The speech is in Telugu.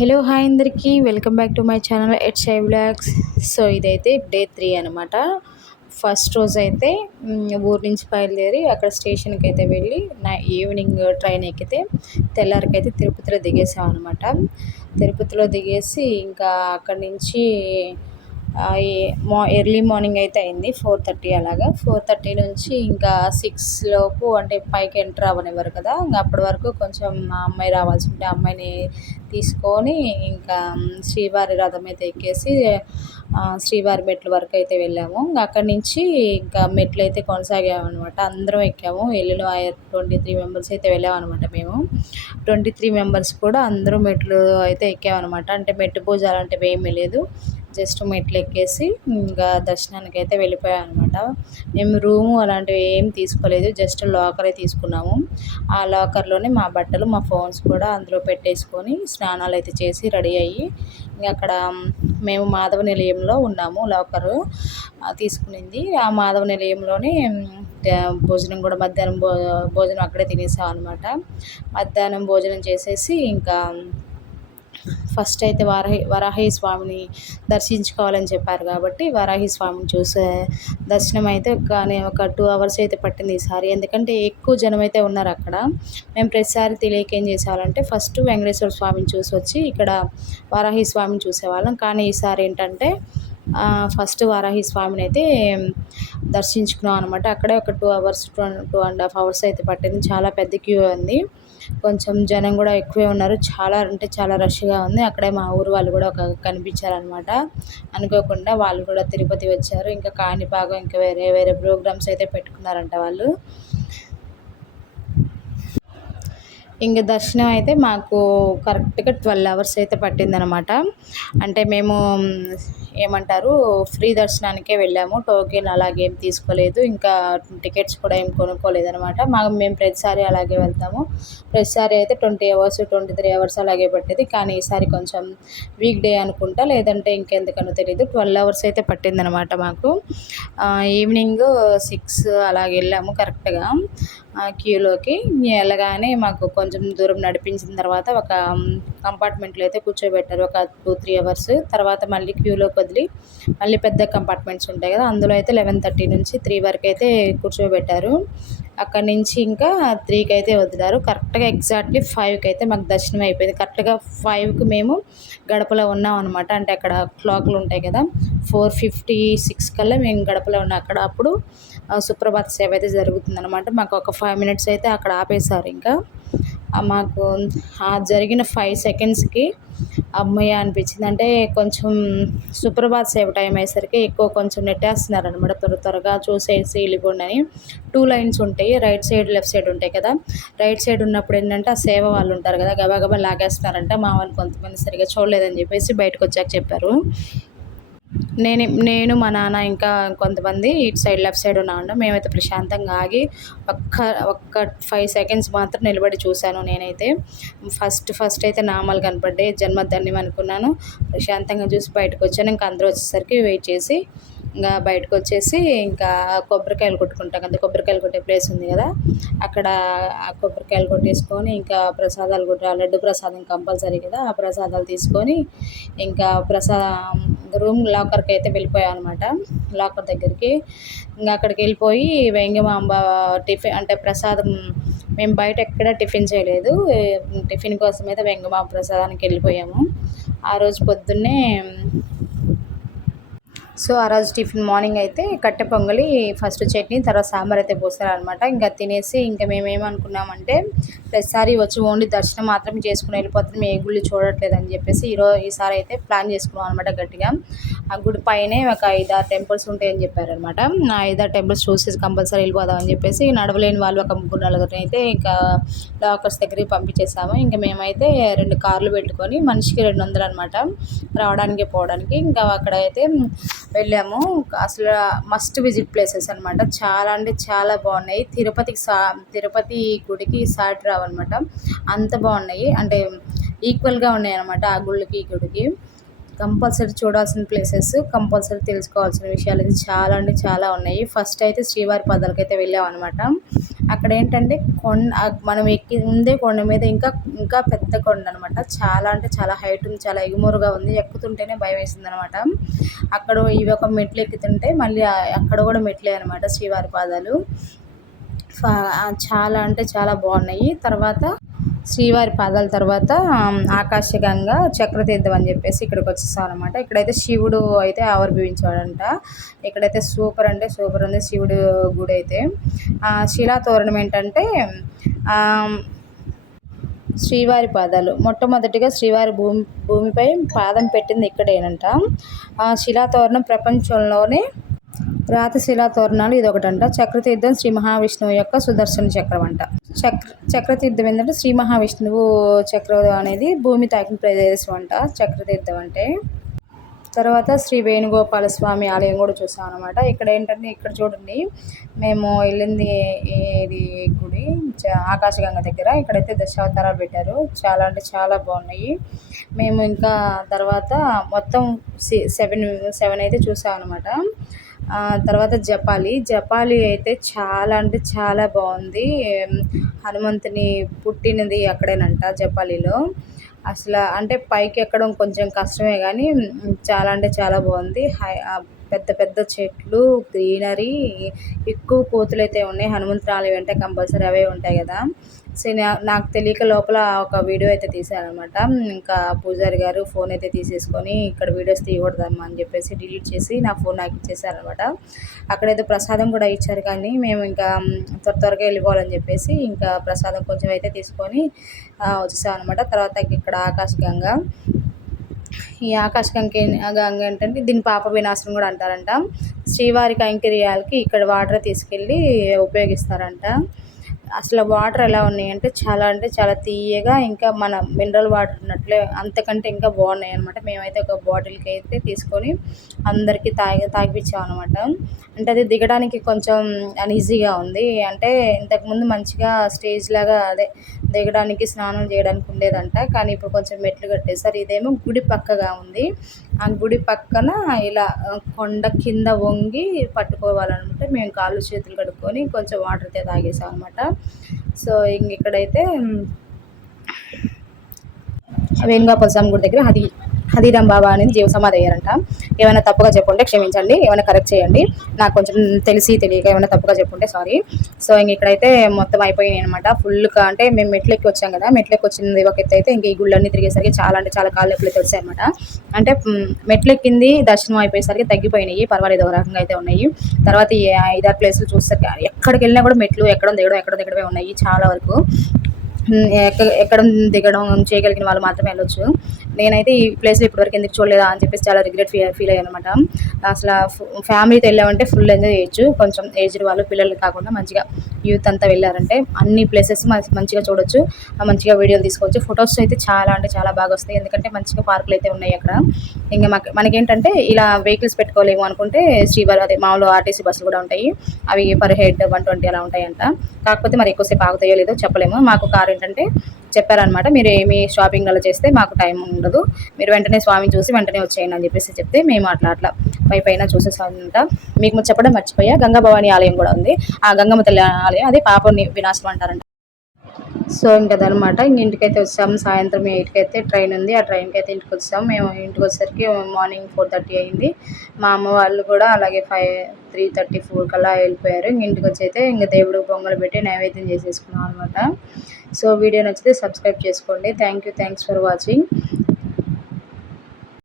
హలో హాయ్ అందరికీ welcome back to my channel ఎట్స్ ఐ వ్లాగ్స్. సో ఇదైతే డే 3 అనమాట. ఫస్ట్ రోజు అయితే ఊరు నుంచి బయలుదేరి అక్కడ స్టేషన్కి అయితే వెళ్ళి ఈవినింగ్ ట్రైన్ ఎక్కితే తెల్లారికైతే తిరుపతిలో దిగేసాం అనమాట. తిరుపతిలో దిగేసి ఇంకా అక్కడి నుంచి ఎర్లీ మార్నింగ్ అయితే అయింది 4:30 అలాగా. 4:30 నుంచి ఇంకా 6 లోపు అంటే పైకి ఎంటర్ అవ్వనివ్వరు కదా, ఇంకా అప్పటి వరకు కొంచెం మా అమ్మాయి రావాల్సి ఉంటే అమ్మాయిని తీసుకొని ఇంకా శ్రీవారి రథం అయితే ఎక్కేసి శ్రీవారి మెట్ల వరకు అయితే వెళ్ళాము. ఇంకా అక్కడి నుంచి ఇంకా మెట్లు అయితే కొనసాగామన్నమాట. అందరం ఎక్కాము. వెళ్ళిన 23 మెంబర్స్ అయితే వెళ్ళామన్నమాట. మేము 23 మెంబర్స్ కూడా అందరూ మెట్లు అయితే ఎక్కామన్నమాట. అంటే మెట్టు పూజ అలాంటివి ఏమీ లేదు, జస్ట్ మెట్లు ఎక్కేసి ఇంకా దర్శనానికి అయితే వెళ్ళిపోయాం అనమాట. మేము రూము అలాంటివి ఏం తీసుకోలేదు, జస్ట్ లాకరే తీసుకున్నాము. ఆ లాకర్లోనే మా బట్టలు, మా ఫోన్స్ కూడా అందులో పెట్టేసుకొని స్నానాలు అయితే చేసి రెడీ అయ్యి ఇంకా అక్కడ మేము మాధవ నిలయంలో ఉన్నాము. లాకరు తీసుకునింది ఆ మాధవ నిలయంలోనే భోజనం కూడా మధ్యాహ్నం భోజనం అక్కడే తినేసాం అనమాట. మధ్యాహ్నం భోజనం చేసేసి ఇంకా ఫస్ట్ అయితే వరాహి స్వామిని దర్శించుకోవాలని చెప్పారు కాబట్టి వరాహి స్వామిని చూసే దర్శనం అయితే ఒక 2 అవర్స్ అయితే పట్టింది ఈసారి. ఎందుకంటే ఎక్కువ జనం అయితే ఉన్నారు అక్కడ. మేము ప్రతిసారి తెలియక ఏం చేసేవాళ్ళంటే ఫస్ట్ వెంకటేశ్వర స్వామిని చూసి వచ్చి ఇక్కడ వరాహి స్వామిని చూసేవాళ్ళం. కానీ ఈసారి ఏంటంటే ఫస్ట్ వరాహి స్వామిని అయితే దర్శించుకున్నాం అనమాట. అక్కడే ఒక 2 అవర్స్ 2.5 అవర్స్ అయితే పట్టింది. చాలా పెద్ద క్యూ ఉంది, కొంచెం జనం కూడా ఎక్కువే ఉన్నారు. చాలా అంటే చాలా రష్గా ఉంది. అక్కడే మా ఊరు వాళ్ళు కూడా కనిపించారనమాట. అనుకోకుండా వాళ్ళు కూడా తిరుపతి వచ్చారు. ఇంకా కాణిపాకం ఇంకా వేరే వేరే ప్రోగ్రామ్స్ అయితే పెట్టుకున్నారంట వాళ్ళు. ఇంక దర్శనం అయితే మాకు కరెక్ట్గా 12 అవర్స్ అయితే పట్టిందనమాట. అంటే మేము ఏమంటారు ఫ్రీ దర్శనానికే వెళ్ళాము, టోకెన్ అలాగేం తీసుకోలేదు, ఇంకా టికెట్స్ కూడా ఏం కొనుక్కోలేదనమాట. మేము ప్రతిసారి అలాగే వెళ్తాము. ప్రతిసారి అయితే 20 అవర్స్ 23 అవర్స్ అలాగే పట్టేది. కానీ ఈసారి కొంచెం వీక్ డే అనుకుంటా, లేదంటే ఇంకెందుకనో తెలియదు, 12 అవర్స్ అయితే పట్టిందనమాట మాకు. ఈవినింగ్ 6 అలాగ వెళ్ళాము కరెక్ట్గా క్యూలోకి. వెళ్ళగానే మాకు కొంచెం దూరం నడిపించిన తర్వాత ఒక కంపార్ట్మెంట్లో అయితే కూర్చోబెట్టారు ఒక 2-3 అవర్స్. తర్వాత మళ్ళీ క్యూలోకి వదిలి మళ్ళీ పెద్ద కంపార్ట్మెంట్స్ ఉంటాయి కదా, అందులో అయితే 11:30 నుంచి 3 వరకు అయితే కూర్చోబెట్టారు. అక్కడి నుంచి ఇంకా 3కి అయితే వదిలారు. కరెక్ట్గా ఎగ్జాక్ట్లీ 5కి అయితే మాకు దర్శనం అయిపోయింది. కరెక్ట్గా 5కి మేము గడపలో ఉన్నాం అనమాట. అంటే అక్కడ క్లాక్లు ఉంటాయి కదా, 4:56 కల్లా మేము గడపలో ఉన్నాం అక్కడ. అప్పుడు సుప్రభాత సేవ అయితే జరుగుతుందన్నమాట. మాకు ఒక 5 మినిట్స్ అయితే అక్కడ ఆపేశారు. ఇంకా మాకు జరిగిన 5 సెకండ్స్కి అమ్మయ్య అనిపించింది. అంటే కొంచెం సుప్రభాత సేవ టైం అయ్యేసరికి ఎక్కువ కొంచెం నెట్టేస్తున్నారనమాట. త్వరగా చూసేసి వెళ్ళిపోండి అని. 2 లైన్స్ ఉంటాయి, రైట్ సైడ్ లెఫ్ట్ సైడ్ ఉంటాయి కదా. రైట్ సైడ్ ఉన్నప్పుడు ఏంటంటే ఆ సేవ వాళ్ళు ఉంటారు కదా, గబగబా లాగేస్తున్నారంట. మా వాళ్ళు కొంతమంది సరిగా చూడలేదని చెప్పేసి బయటకు వచ్చాక చెప్పారు. నేను మా నాన్న ఇంకా కొంతమంది ఇటు సైడ్ లెఫ్ట్ సైడ్ ఉన్నాను. మేమైతే ప్రశాంతంగా ఆగి ఒక్క 5 సెకండ్స్ మాత్రం నిలబడి చూశాను. నేనైతే ఫస్ట్ అయితే నామాలు కనపడ్డాయి, జన్మధన్యం అనుకున్నాను. ప్రశాంతంగా చూసి బయటకు వచ్చాను. ఇంకా అందరూ వచ్చేసరికి వెయిట్ చేసి ఇంకా బయటకు వచ్చేసి ఇంకా కొబ్బరికాయలు కొట్టుకుంటాం కదా, కొబ్బరికాయలు కొట్టే ప్లేస్ ఉంది కదా, అక్కడ ఆ కొబ్బరికాయలు కొట్టేసుకొని ఇంకా ప్రసాదాలు కూడా, లడ్డు ప్రసాదం కంపల్సరీ కదా, ఆ ప్రసాదాలు తీసుకొని ఇంకా రూమ్ లాకర్కి అయితే వెళ్ళిపోయాం అనమాట. లాకర్ దగ్గరికి ఇంకా అక్కడికి వెళ్ళిపోయి వెంగమాంబ టిఫిన్ అంటే ప్రసాదం మేము బయట ఎక్కడ టిఫిన్ చేయలేదు. టిఫిన్ కోసం అయితే వెంగమాంబ ప్రసాదానికి వెళ్ళిపోయాము. ఆ రోజు పొద్దున్నే ఆ రోజు టిఫిన్ మార్నింగ్ అయితే కట్టె పొంగలి, ఫస్ట్ చట్నీ, తర్వాత సాంబార్ అయితే పోస్తారనమాట. ఇంకా తినేసి ఇంకా మేమేమనుకున్నామంటే ప్రతిసారి వచ్చి ఓన్లీ దర్శనం మాత్రం చేసుకుని వెళ్ళిపోతుంది, ఏ గుళ్ళు చూడట్లేదు అని చెప్పేసి ఈసారి అయితే ప్లాన్ చేసుకున్నాం అనమాట గట్టిగా. ఆ గుడి పైనే ఒక 5-6 టెంపుల్స్ ఉంటాయని చెప్పారనమాట. ఆ 5-6 టెంపుల్స్ చూసి కంపల్సరీ వెళ్ళిపోదామని చెప్పేసి నడవలేని వాళ్ళు ఒక 3-4 అయితే ఇంకా లాకర్స్ దగ్గరికి పంపించేసాము. ఇంకా మేమైతే 2 కార్లు పెట్టుకొని మనిషికి 200 అనమాట రావడానికి పోవడానికి. ఇంకా అక్కడైతే వెళ్ళాము. అసలు మస్ట్ విజిట్ ప్లేసెస్ అనమాట. చాలా అంటే చాలా బాగున్నాయి. తిరుపతి గుడికి సాటి రావన్నమాట, అంత బాగున్నాయి. అంటే ఈక్వల్గా ఉన్నాయి అనమాట ఆ గుళ్ళకి ఈ గుడికి. కంపల్సరీ చూడాల్సిన ప్లేసెస్, కంపల్సరీ తెలుసుకోవాల్సిన విషయాలు అయితే చాలా అంటే చాలా ఉన్నాయి. ఫస్ట్ అయితే శ్రీవారి పాదాలకైతే వెళ్ళామన్నమాట. అక్కడ ఏంటంటే మనం ఉందే కొండ మీద ఇంకా ఇంకా పెద్ద కొండ అనమాట. చాలా అంటే చాలా హైట్ ఉంది, చాలా ఎగుమురుగా ఉంది. ఎక్కుతుంటేనే భయం వేసిందనమాట. అక్కడ ఇవి ఒక మెట్లు ఎక్కుతుంటే మళ్ళీ అక్కడ కూడా మెట్లే అనమాట శ్రీవారి పాదాలు. చాలా అంటే చాలా బాగున్నాయి. తర్వాత శ్రీవారి పాదాల తర్వాత ఆకాశగంగా చక్రతీర్థం అని చెప్పేసి ఇక్కడికి వచ్చేసాం అనమాట. ఇక్కడైతే శివుడు అయితే ఆవిర్భవించాడంట. ఇక్కడైతే సూపర్ అంటే సూపర్ ఉంది శివుడు గుడి అయితే. శిలా తోరణం ఏంటంటే శ్రీవారి పాదాలు మొట్టమొదటిగా శ్రీవారి భూమిపై పాదం పెట్టింది ఇక్కడేనంట. శిలాతోరణం ప్రపంచంలోనే రాతి శిలా తోరణాలు ఇదొకటంట. చక్రతీర్థం శ్రీ మహావిష్ణువు యొక్క సుదర్శన చక్రం అంట. చక్రతీర్థం ఏంటంటే శ్రీ మహావిష్ణువు చక్రం అనేది భూమి తాకిన ప్రదేశం అంట చక్రతీర్థం అంటే. తర్వాత శ్రీ వేణుగోపాల స్వామి ఆలయం కూడా చూసాం అనమాట. ఇక్కడ ఏంటంటే ఇక్కడ చూడండి, మేము వెళ్ళింది ఇది గుడి ఆకాశగంగ దగ్గర. ఇక్కడైతే దశావతారాలు పెట్టారు, చాలా అంటే చాలా బాగున్నాయి. మేము ఇంకా తర్వాత మొత్తం సెవెన్ అయితే చూసాం అనమాట. తర్వాత జపాలి అయితే చాలా అంటే చాలా బాగుంది. హనుమంతుని పుట్టినది అక్కడేనంట జపాలిలో. అసలు అంటే పైకి ఎక్కడం కొంచెం కష్టమే కానీ చాలా అంటే చాలా బాగుంది. పెద్ద పెద్ద చెట్లు, గ్రీనరీ, ఎక్కువ కోతులు అయితే ఉన్నాయి. హనుమంతుని ఆలయం అంటే కంపల్సరీ అవే ఉంటాయి కదా. సో నాకు తెలియక లోపల ఒక వీడియో అయితే తీశానమాట. ఇంకా పూజారి గారు ఫోన్ అయితే తీసేసుకొని ఇక్కడ వీడియోస్ తీయకూడదమ్మా అని చెప్పేసి డిలీట్ చేసి నా ఫోన్ నాకు ఇచ్చేసారనమాట. అక్కడైతే ప్రసాదం కూడా ఇచ్చారు కానీ మేము ఇంకా త్వరగా వెళ్ళిపోవాలని చెప్పేసి ఇంకా ప్రసాదం కొంచెం అయితే తీసుకొని వచ్చేసాం అనమాట. తర్వాత ఇక్కడ ఆకాశగంగా. ఈ ఆకాశగంగ ఏంటంటే దీని పాప వినాశనం కూడా అంటారంట. శ్రీవారి కైంకర్యాలకి ఇక్కడ వాటర్ తీసుకెళ్ళి ఉపయోగిస్తారంట. అసలు వాటర్ ఎలా ఉన్నాయంటే చాలా తీయగా, ఇంకా మన మినరల్ వాటర్ ఉన్నట్లే అంతకంటే ఇంకా బాగున్నాయి అనమాట. మేమైతే ఒక బాటిల్కి అయితే తీసుకొని అందరికీ తాగిపించాం అనమాట. అంటే అది దిగడానికి కొంచెం అన్ఈజీగా ఉంది. అంటే ఇంతకుముందు మంచిగా స్టేజ్ లాగా దిగడానికి స్నానం చేయడానికి ఉండేదంట. కానీ ఇప్పుడు కొంచెం మెట్లు కట్టేసారు. ఇదేమో గుడి పక్కగా ఉంది. ఆ గుడి పక్కన ఇలా కొండ కింద వంగి పట్టుకోవాలన్నమాట. మేము కాళ్ళు చేతులు కడుక్కొని కొంచెం వాటర్ అయితే తాగేసాం అనమాట. సో ఇక్కడైతే వేణుగోపాల స్వామి గుడి దగ్గర హదీరాం బాబా అనేది జీవ సమాధి అయ్యారంట. ఏమైనా తప్పుగా చెప్పుంటే క్షమించండి, ఏమైనా కరెక్ట్ చేయండి. నాకు కొంచెం తెలియక ఏమైనా తప్పుగా చెప్పుంటే సారీ. సో ఇక్కడైతే మొత్తం అయిపోయినాయి అనమాట. ఫుల్గా అంటే మేము మెట్లెక్కి వచ్చాం కదా, మెట్లెక్కి వచ్చింది ఒక ఎత్తు అయితే ఇంక ఈ గుళ్ళన్నీ తిరిగేసరికి చాలా అంటే చాలా కాళ్ళు ఎప్పుడైతే వచ్చాయి అనమాట. అంటే మెట్లెక్కింది దర్శనం అయిపోయేసరికి తగ్గిపోయినాయి, పర్వాలేదు ఒక రకంగా అయితే ఉన్నాయి. తర్వాత ఈ 5-6 ప్లేసులు చూస్తారు, ఎక్కడికి వెళ్ళినా కూడా మెట్లు ఎక్కడం దిగడమే ఉన్నాయి చాలా వరకు. ఎక్కడం దిగడం చేయగలిగిన వాళ్ళు మాత్రమే వెళ్ళొచ్చు. నేనైతే ఈ ప్లేస్లో ఇప్పటివరకు ఎందుకు చూడలేదా అని చెప్పేసి చాలా రిగ్రెట్ ఫీల్ అయ్యాను అనమాట. అసలు ఫ్యామిలీతో వెళ్ళామంటే ఫుల్ ఎంజాయ్ చేయొచ్చు. కొంచెం ఏజ్డ్ వాళ్ళు, పిల్లలు కాకుండా మంచిగా యూత్ అంతా వెళ్ళారంటే అన్ని ప్లేసెస్ మంచిగా చూడొచ్చు, మంచిగా వీడియోలు తీసుకోవచ్చు. ఫొటోస్ అయితే చాలా అంటే చాలా బాగా వస్తాయి, ఎందుకంటే మంచిగా పార్కులు అయితే ఉన్నాయి అక్కడ. ఇంకా మనకేంటంటే ఇలా వెహికల్స్ పెట్టుకోలేము అనుకుంటే శ్రీవారి అదే మామూలు ఆర్టీసీ బస్సులు కూడా ఉంటాయి. అవి పర్ హెడ్ 120 అలా ఉంటాయంట. కాకపోతే మరి ఎక్కువసేపు ఆగుతాయో లేదో చెప్పలేము. మాకు కారు ఏంటంటే చెప్పారనమాట, మీరు ఏమి షాపింగ్ అలా చేస్తే మాకు టైం ఉండదు, మీరు వెంటనే స్వామిని చూసి వెంటనే వచ్చేయండి అని చెప్పేసి చెప్తే మేము అట్లా పైన చూసేసామంట. మీకు చెప్పడం మర్చిపోయా, గంగా భవాని ఆలయం కూడా ఉంది. ఆ గంగమ్మ తల్లి ఆలయం అదే పాప వినాశనం అంటారంట. సో ఇంకదనమాట. ఇంటికైతే వచ్చాము. సాయంత్రం 8కి అయితే ట్రైన్ ఉంది. ఆ ట్రైన్కి అయితే ఇంటికి వచ్చాము. మేము ఇంటికి వచ్చేసరికి మార్నింగ్ 4:30 అయింది. మా అమ్మ వాళ్ళు కూడా అలాగే 3:30-4 కల్లా వెళ్ళిపోయారు. ఇంటికి వచ్చి అయితే ఇంకా దేవుడు పొంగలు పెట్టి నైవేద్యం చేసేసుకున్నాం అనమాట. సో వీడియో నచ్చితే సబ్స్క్రైబ్ చేసుకోండి. Thanks for watching.